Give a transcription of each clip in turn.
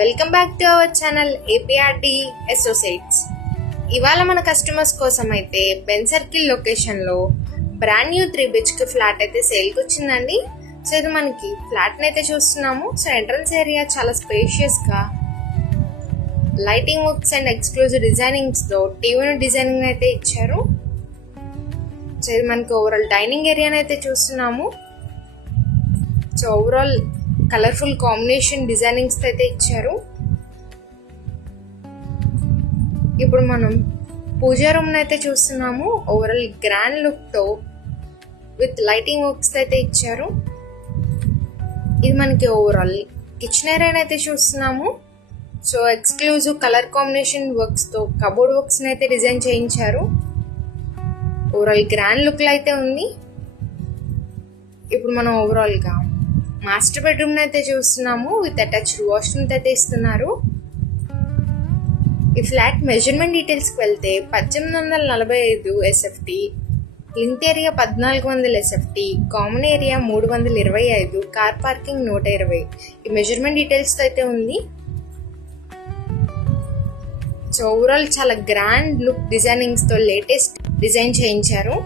Welcome back to our channel APRD associates. ఇవాళ మన customers కోసం అయితే బెన్ సర్కిల్ లొకేషన్లో బ్రాండ్ న్యూ 3 BHK ఫ్లాట్ అయితే సేల్కి వచ్చిందండి. సో ఇది మనకి ఫ్లాట్ని అయితే చూస్తున్నాము. సో ఎంట్రన్స్ ఏరియా చాలా స్పేషియస్గా లైటింగ్ వర్క్స్ అండ్ ఎక్స్క్లూజివ్ డిజైనింగ్స్తో టీవీ డిజైనింగ్ అయితే ఇచ్చారు. సో ఇది మనకి ఓవరాల్ డైనింగ్ ఏరియాని అయితే చూస్తున్నాము. So overall colourful combination designings అయితే ఇచ్చారు. ఇప్పుడు మనం పూజా రూమ్ అయితే చూస్తున్నాము. ఓవరాల్ గ్రాండ్ లుక్ తో విత్ లైటింగ్ వర్క్స్ అయితే ఇచ్చారు. ఇది మనకి ఓవరాల్ కిచెన్ ఏరియా అయితే చూస్తున్నాము. So exclusive colour combination works తో కబోర్డ్ వర్క్స్ అయితే డిజైన్ చేయించారు. ఓవరాల్ గ్రాండ్ లుక్ లో అయితే ఉంది. ఇప్పుడు మనం ఓవరాల్ గా మాస్టర్ బెడ్రూమ్ అయితే చూస్తున్నాము. విత్ అటాచ్డ్ వాష్రూమ్ అయితే ఇస్తున్నారు. ఈ ఫ్లాట్ మెజర్మెంట్ డీటెయిల్స్కి వెళ్తే 1845 SFT, లింత్ area 1400 SFT, common area 325, car parking 120. ఈ మెజర్మెంట్ డీటెయిల్స్తో అయితే ఉంది. సో ఓవరాల్ చాలా గ్రాండ్ లుక్ డిజైనింగ్స్తో లేటెస్ట్ డిజైన్ చేయించారు.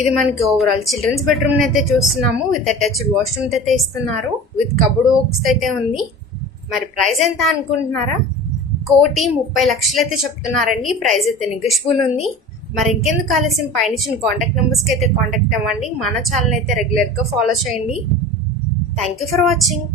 ఇది మనకి ఓవరాల్ చిల్డ్రన్స్ బెడ్రూమ్ అయితే చూస్తున్నాము. విత్ అటాచ్డ్ వాష్రూమ్ అయితే ఇస్తున్నారు. విత్ కబోర్డ్ వర్క్స్ అయితే ఉంది. మరి ప్రైస్ ఎంత అనుకుంటున్నారా? 1,30,00,000 అయితే చెప్తున్నారండి. ప్రైస్ అయితే నెగోషియబుల్ ఉంది. మరి ఇంకెందుకు ఆలస్యం, పైన కాంటాక్ట్ నెంబర్స్కి అయితే కాంటాక్ట్ అవ్వండి. మన ఛానల్ అయితే రెగ్యులర్గా ఫాలో చేయండి. Thank you for watching.